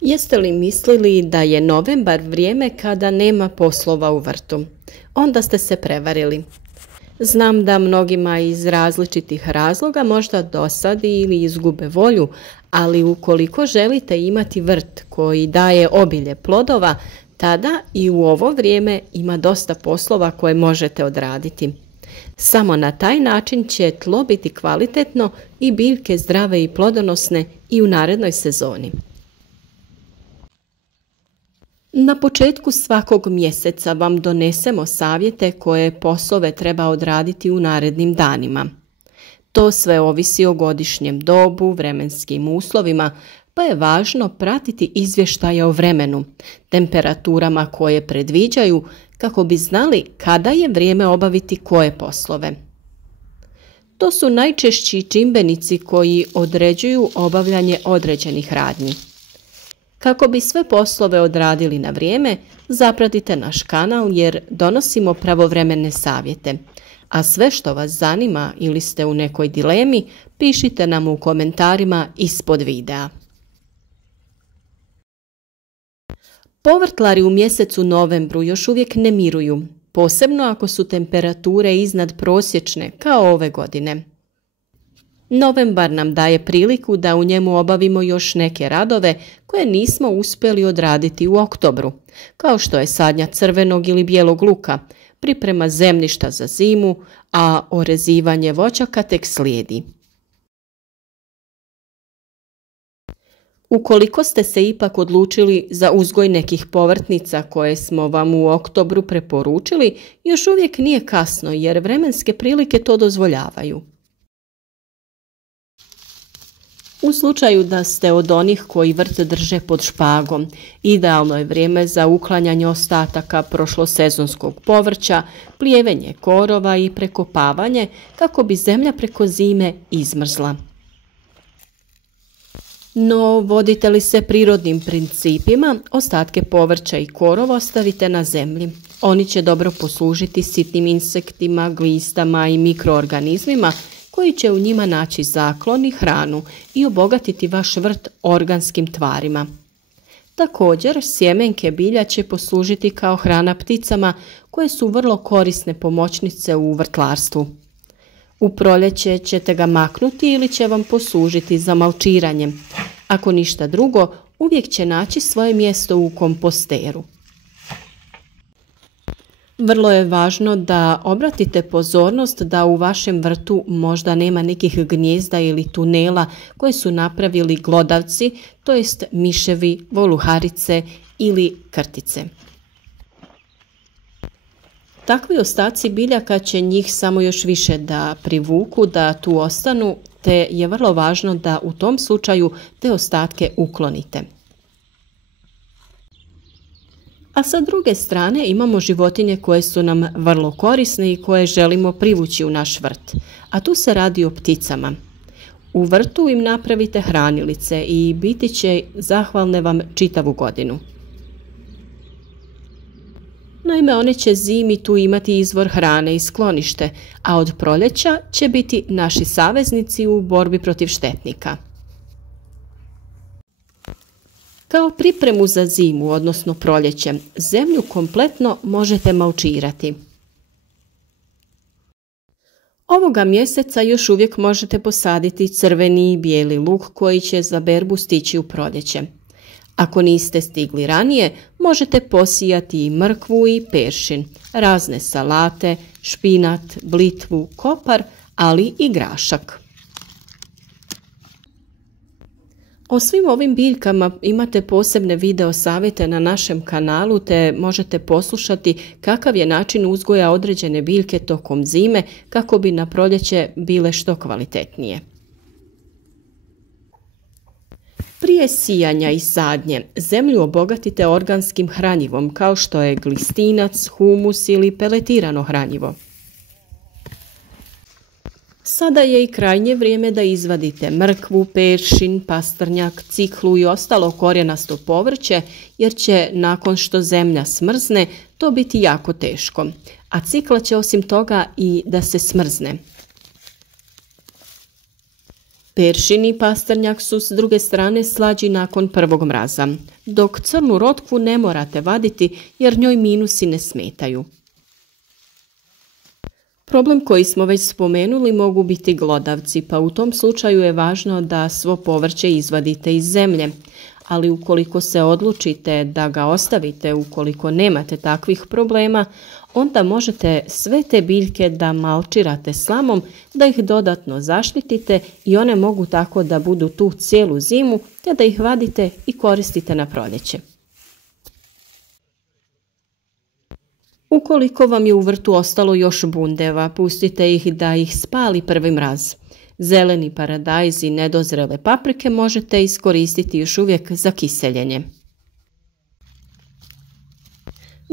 Jeste li mislili da je novembar vrijeme kada nema poslova u vrtu? Onda ste se prevarili. Znam da mnogima iz različitih razloga možda dosadi ili izgube volju, ali ukoliko želite imati vrt koji daje obilje plodova, tada i u ovo vrijeme ima dosta poslova koje možete odraditi. Samo na taj način će tlo biti kvalitetno i biljke zdrave i plodonosne i u narednoj sezoni. Na početku svakog mjeseca vam donesemo savjete koje poslove treba odraditi u narednim danima. To sve ovisi o godišnjem dobu, vremenskim uslovima, pa je važno pratiti izvještaje o vremenu, temperaturama koje predviđaju kako bi znali kada je vrijeme obaviti koje poslove. To su najčešći čimbenici koji određuju obavljanje određenih radnji. Kako bi sve poslove odradili na vrijeme, zapratite naš kanal jer donosimo pravovremene savjete. A sve što vas zanima ili ste u nekoj dilemi, pišite nam u komentarima ispod videa. Povrtlari u mjesecu novembru još uvijek ne miruju, posebno ako su temperature iznad prosječne kao ove godine. Novembar nam daje priliku da u njemu obavimo još neke radove koje nismo uspjeli odraditi u oktobru, kao što je sadnja crvenog ili bijelog luka, priprema zemljišta za zimu, a orezivanje voćaka tek slijedi. Ukoliko ste se ipak odlučili za uzgoj nekih povrtnica koje smo vam u oktobru preporučili, još uvijek nije kasno jer vremenske prilike to dozvoljavaju. U slučaju da ste od onih koji vrt drže pod špagom, idealno je vrijeme za uklanjanje ostataka prošlosezonskog povrća, plijevenje korova i prekopavanje kako bi zemlja preko zime izmrzla. No, vodite li se prirodnim principima, ostatke povrća i korova ostavite na zemlji. Oni će dobro poslužiti sitnim insektima, glistama i mikroorganizmima koji će u njima naći zaklon i hranu i obogatiti vaš vrt organskim tvarima. Također, sjemenke bilja će poslužiti kao hrana pticama koje su vrlo korisne pomoćnice u vrtlarstvu. U proljeće ćete ga maknuti ili će vam poslužiti za malčiranje. Ako ništa drugo, uvijek će naći svoje mjesto u komposteru. Vrlo je važno da obratite pozornost da u vašem vrtu možda nema nekih gnijezda ili tunela koje su napravili glodavci, to jest miševi, voluharice ili krtice. Takvi ostaci biljaka će njih samo još više da privuku, da tu ostanu, te je vrlo važno da u tom slučaju te ostatke uklonite. A sa druge strane imamo životinje koje su nam vrlo korisne i koje želimo privući u naš vrt, a tu se radi o pticama. U vrtu im napravite hranilice i biti će zahvalne vam čitavu godinu. Naime, one će zimi tu imati izvor hrane i sklonište, a od proljeća će biti naši saveznici u borbi protiv štetnika. Kao pripremu za zimu, odnosno proljeće, zemlju kompletno možete malčirati. Ovoga mjeseca još uvijek možete posaditi crveni i bijeli luk koji će za berbu stići u proljeće. Ako niste stigli ranije, možete posijati i mrkvu i peršin, razne salate, špinat, blitvu, kopar, ali i grašak. O svim ovim biljkama imate posebne video savjete na našem kanalu te možete poslušati kakav je način uzgoja određene biljke tokom zime kako bi na proljeće bile što kvalitetnije. Prije sijanja i sadnje zemlju obogatite organskim hranjivom kao što je glistinac, humus ili peletirano hranjivo. Sada je i krajnje vrijeme da izvadite mrkvu, peršin, pastrnjak, ciklu i ostalo korijenasto povrće jer će nakon što zemlja smrzne to biti jako teško, a cikla će osim toga i da se smrzne. Peršin i pastrnjak su s druge strane slađi nakon prvog mraza, dok crnu rotkvu ne morate vaditi jer njoj minusi ne smetaju. Problem koji smo već spomenuli mogu biti glodavci, pa u tom slučaju je važno da svo povrće izvadite iz zemlje, ali ukoliko se odlučite da ga ostavite ukoliko nemate takvih problema, onda možete sve te biljke da malčirate slamom, da ih dodatno zaštitite i one mogu tako da budu tu cijelu zimu, te da ih vadite i koristite na proljeće. Ukoliko vam je u vrtu ostalo još bundeva, pustite ih da ih spali prvi mraz. Zeleni paradajz i nedozrele paprike možete iskoristiti još uvijek za kiseljenje.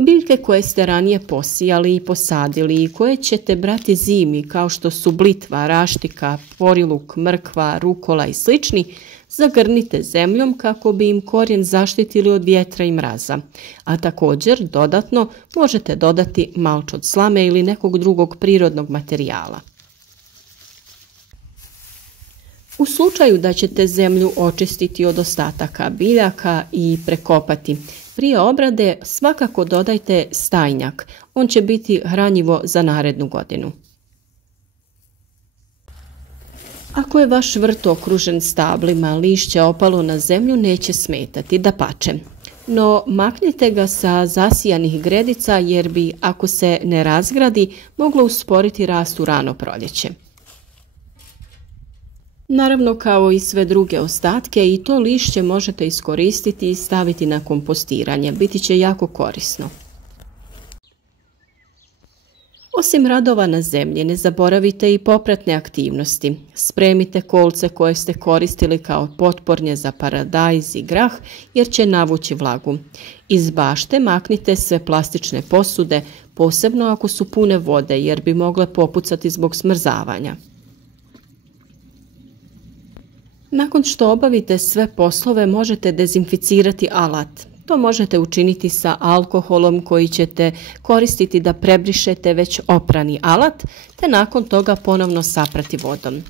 Biljke koje ste ranije posijali i posadili i koje ćete brati zimi kao što su blitva, raštika, poriluk, mrkva, rukola i slični, zagrnite zemljom kako bi im korijen zaštitili od vjetra i mraza, a također dodatno možete dodati malč od slame ili nekog drugog prirodnog materijala. U slučaju da ćete zemlju očistiti od ostataka biljaka i prekopati, prije obrade svakako dodajte stajnjak, on će biti hranjivo za narednu godinu. Ako je vaš vrt okružen stablima, lišće opalo na zemlju neće smetati, dapače. No maknite ga sa zasijanih gredica jer bi, ako se ne razgradi, moglo usporiti rast u rano proljeće. Naravno, kao i sve druge ostatke, i to lišće možete iskoristiti i staviti na kompostiranje, biti će jako korisno. Osim radova na zemlji, ne zaboravite i popratne aktivnosti. Spremite kolce koje ste koristili kao potpornje za paradajz i grah jer će navući vlagu. Iz bašte maknite sve plastične posude, posebno ako su pune vode jer bi mogle popucati zbog smrzavanja. Nakon što obavite sve poslove možete dezinficirati alat. To možete učiniti sa alkoholom koji ćete koristiti da prebrišete već oprani alat, te nakon toga ponovno saprati vodom.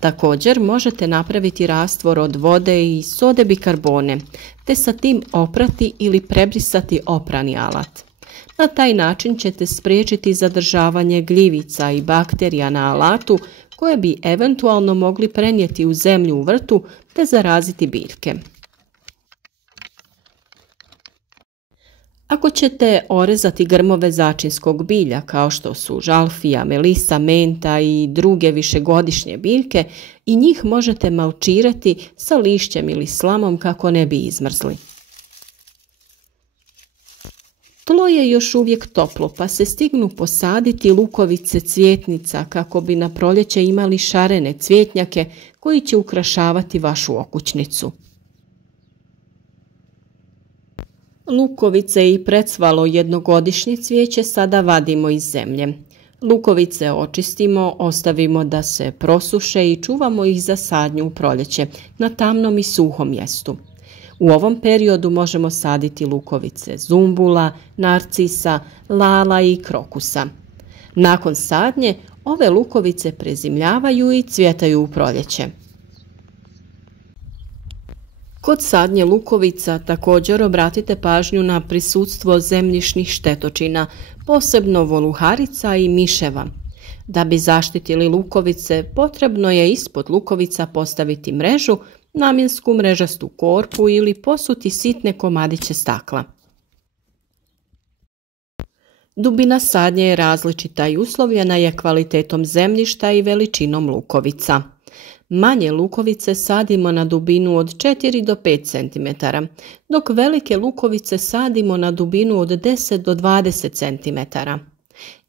Također možete napraviti rastvor od vode i sode bikarbone, te sa tim oprati ili prebrisati oprani alat. Na taj način ćete spriječiti zadržavanje gljivica i bakterija na alatu koje bi eventualno mogli prenijeti u zemlju u vrtu te zaraziti biljke. Ako ćete orezati grmove začinskog bilja kao što su žalfija, melisa, menta i druge višegodišnje biljke, i njih možete malčirati sa lišćem ili slamom kako ne bi izmrzli. Tlo je još uvijek toplo pa se stignu posaditi lukovice cvjetnica kako bi na proljeće imali šarene cvjetnjake koji će ukrašavati vašu okućnicu. Lukovice i precvalo jednogodišnje cvijeće sada vadimo iz zemlje. Lukovice očistimo, ostavimo da se prosuše i čuvamo ih za sadnju u proljeće na tamnom i suhom mjestu. U ovom periodu možemo saditi lukovice zumbula, narcisa, lala i krokusa. Nakon sadnje ove lukovice prezimljavaju i cvjetaju u proljeće. Kod sadnje lukovica također obratite pažnju na prisutstvo zemljišnih štetočina, posebno voluharica i miševa. Da bi zaštitili lukovice, potrebno je ispod lukovica postaviti mrežu, namjensku mrežastu korpu ili posuti sitne komadiće stakla. Dubina sadnje je različita i uslovljena je kvalitetom zemljišta i veličinom lukovica. Manje lukovice sadimo na dubinu od 4 do 5 cm, dok velike lukovice sadimo na dubinu od 10 do 20 cm.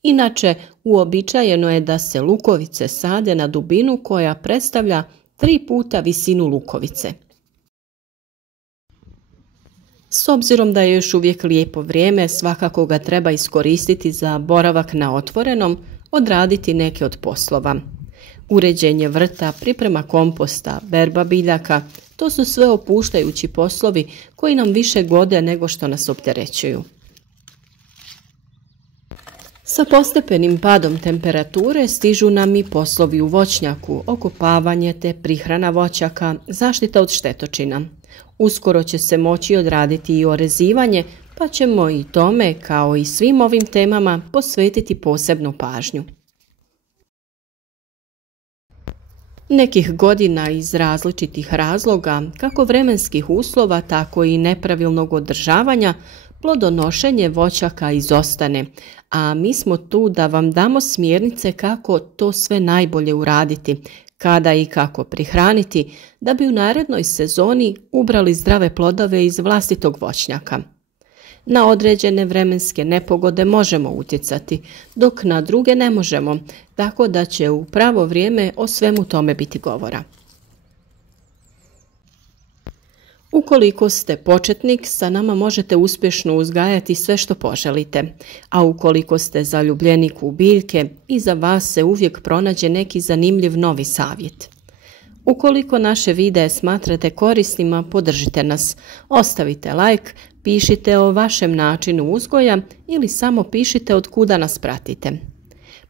Inače, uobičajeno je da se lukovice sade na dubinu koja predstavlja 3 puta visinu lukovice. S obzirom da je još uvijek lijepo vrijeme, svakako ga treba iskoristiti za boravak na otvorenom, odraditi neke od poslova. Uređenje vrta, priprema komposta, berba biljaka, to su sve opuštajući poslovi koji nam više gode nego što nas opterećuju. Sa postepenim padom temperature stižu nam i poslovi u voćnjaku, okopavanje te prihrana voćaka, zaštita od štetočina. Uskoro će se moći odraditi i orezivanje, pa ćemo i tome, kao i svim ovim temama, posvetiti posebnu pažnju. Nekih godina iz različitih razloga, kako vremenskih uslova, tako i nepravilnog održavanja, plodonošenje voćaka izostane, a mi smo tu da vam damo smjernice kako to sve najbolje uraditi, kada i kako prihraniti, da bi u narednoj sezoni ubrali zdrave plodove iz vlastitog voćnjaka. Na određene vremenske nepogode možemo utjecati, dok na druge ne možemo, tako da će u pravo vrijeme o svemu tome biti govora. Ukoliko ste početnik, sa nama možete uspješno uzgajati sve što poželite, a ukoliko ste zaljubljenik u biljke, iza vas se uvijek pronađe neki zanimljiv novi savjet. Ukoliko naše videe smatrate korisnima, podržite nas, ostavite like, pišite o vašem načinu uzgoja ili samo pišite od kuda nas pratite.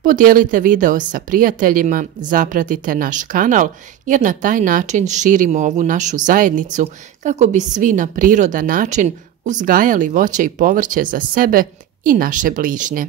Podijelite video sa prijateljima, zapratite naš kanal jer na taj način širimo ovu našu zajednicu kako bi svi na prirodan način uzgajali voće i povrće za sebe i naše bližnje.